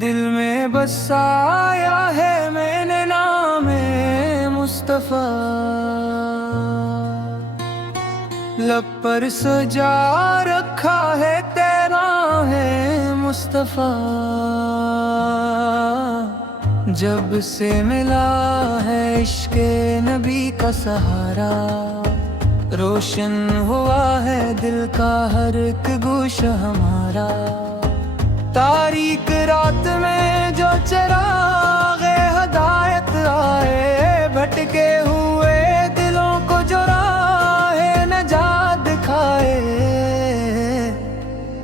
دل میں بسایا ہے میں نے نام مصطفیٰ، لب پر سجا رکھا ہے تیرا ہے مصطفیٰ۔ جب سے ملا ہے عشق نبی کا سہارا، روشن ہوا ہے دل کا ہر ایک گوشہ ہمارا۔ تاریک رات میں جو چراغ ہدایت آئے، بھٹکے ہوئے دلوں کو جو راہ نجات دکھائے،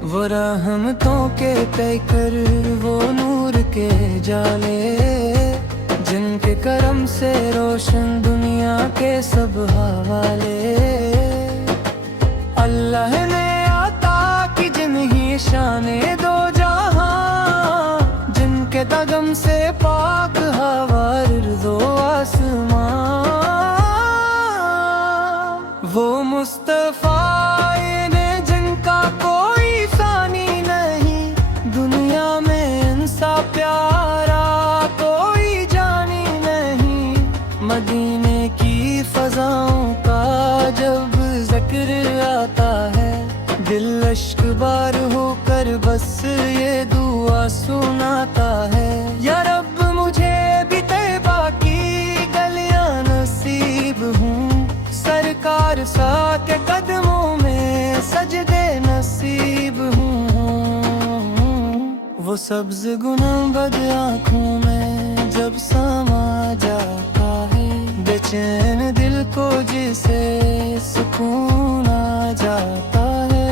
وہ رحمتوں کے پیکر وہ نور کے جالے، جن کے کرم سے روشن دنیا کے سب حوالے۔ اللہ نے عطا کی جن ہی شان دو جہاں، جن کے دغم سے پاک ہوا ارض و آسمان، وہ مصطفیٰ نے جن کا کوئی ثانی نہیں، دنیا میں ان سا پیارا کوئی جانی نہیں۔ مدینے کی فضاؤں کا جب ذکر آتا ہے، دل اشک بار ہو کر بس یہ دعا سناتا ہے۔ یا رب مجھے بھی طیبہ کی گلیاں نصیب ہوں، سرکار سا کے قدموں میں سجدے نصیب ہوں۔ وہ سبز گنبد آنکھوں میں جب سما جاتا ہے، بے چین دل کو جسے سکون آ جاتا ہے۔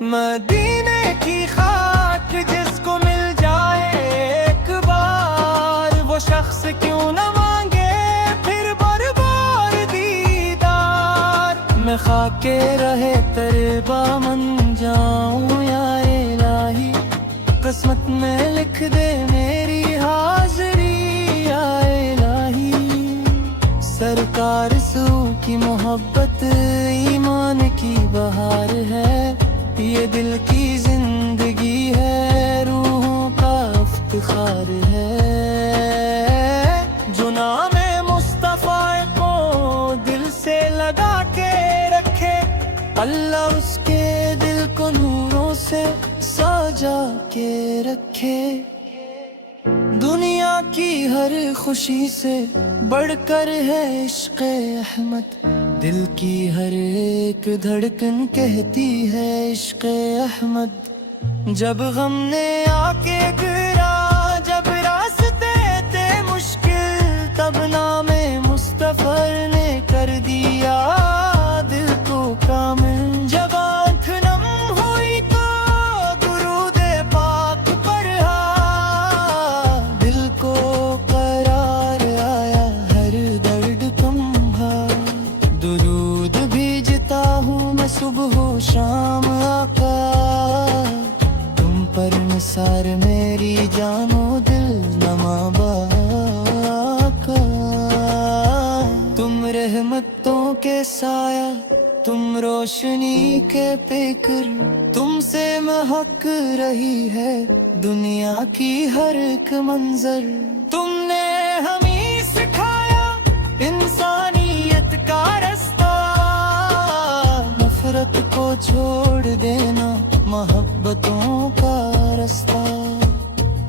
مدینے کی خاک جس کو مل جائے ایک بار، وہ شخص کیوں نہ مانگے پھر بار بار دیدار۔ میں خاک رہے طیبہ من جاؤں یا الہی، قسمت میں لکھ دے میری حاضری یا الہی۔ سرکار سو کی محبت ایمان کی بہار ہے، یہ دل کی زندگی ہے، روحوں کا افتخار ہے۔ جو نام مصطفیٰ کو دل سے لگا کے رکھے، اللہ اس کے دل کو نوروں سے سجا کے رکھے۔ دنیا کی ہر خوشی سے بڑھ کر ہے عشق احمد، دل کی ہر ایک دھڑکن کہتی ہے عشق احمد۔ جب غم نے آ کے گرا، جب راستے تھے مشکل، تب نام مصطفیٰ نے کر دیا دل کو کامل۔ جب آنکھ نم ہوئی تو درود پاک پڑھا، دل کو قرار آیا ہر درد کمبھا۔ درود بھیجتا ہوں میں صبح و شام آقا، تم پر نثار میری جان و دل نما باقا۔ تم رحمتوں کے سایہ، تم روشنی کے پیکر، تم سے مہک رہی ہے دنیا کی ہر ایک منظر۔ تم نے ہمیں سکھایا انسانیت کا رستہ، نفرت کو چھوڑ دینا محبتوں کا رستہ۔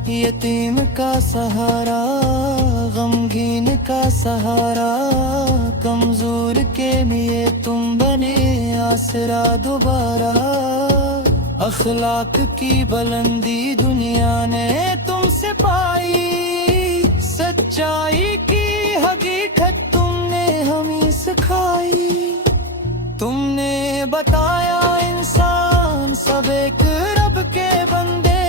یتیم کا سہارا، غمگین کا سہارا، کمزور کے لیے تم بنے آسرا دوبارہ۔ اخلاق کی بلندی دنیا نے تم سے پائی، سچائی کی حقیقت تم نے ہمیں سکھائی۔ تم نے بتایا انسان سب ایک رب کے بندے،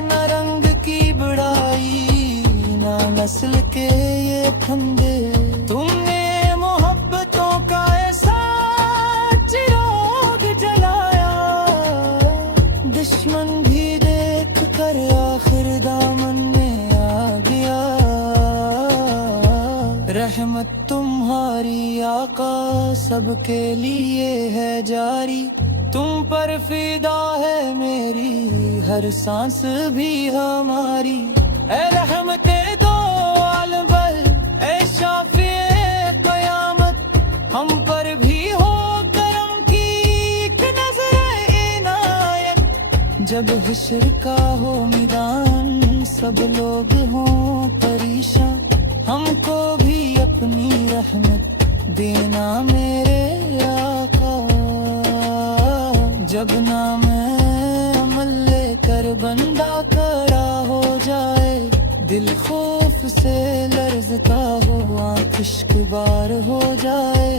نہ رنگ کی بڑائی نہ نسل کے یہ پھندے۔ تم نے محبتوں کا ایسا چراغ جلایا، دشمن بھی دیکھ کر آخر دامن میں آ گیا۔ رحمت تمہاری آقا سب کے لیے ہے جاری، تم پر فدا ہے میری ہر سانس بھی ہماری، اے رحمت دو عالم بل، اے شافع قیامت، ہم پر بھی ہو کرم کی ایک نظر عنایت۔ جب حشر کا ہو میدان، سب لوگ ہوں پریشان، ہم کو بھی اپنی رحمت دینا میرے آقا۔ جب نام عمل لے کر بندہ کھڑا ہو جائے، دل خوف سے لرزتا ہو، آنکھ اشک بار ہو جائے،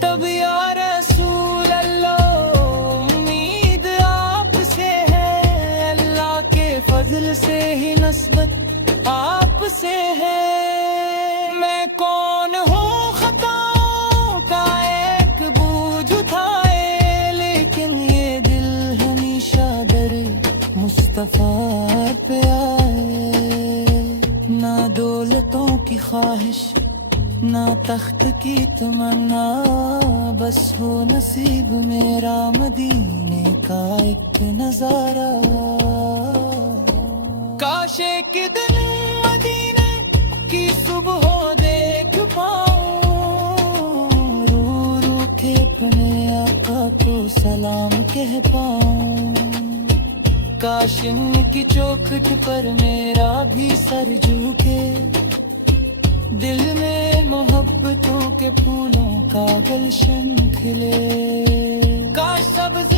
تب یا رسول اللہ امید آپ سے ہے، اللہ کے فضل سے ہی نسبت آپ سے ہے۔ میں کون ہوں خطاؤں کا ایک بوجھ اٹھائے، لیکن یہ دل ہمیشہ در مصطفیٰ پہ آئے۔ نہ دولتوں کی خواہش، نہ تخت کی تمنا، بس ہو نصیب میرا مدینے کا ایک نظارہ۔ کاش ایک دن مدینے کی صبح دیکھ پاؤں، رو رو کے اپنے آقا کو سلام کہہ پاؤں۔ کاش ان کی چوکھٹ پر میرا بھی سر جھکے، دل میں محبتوں کے پھولوں کا گلشن کھلے۔ کاش سبز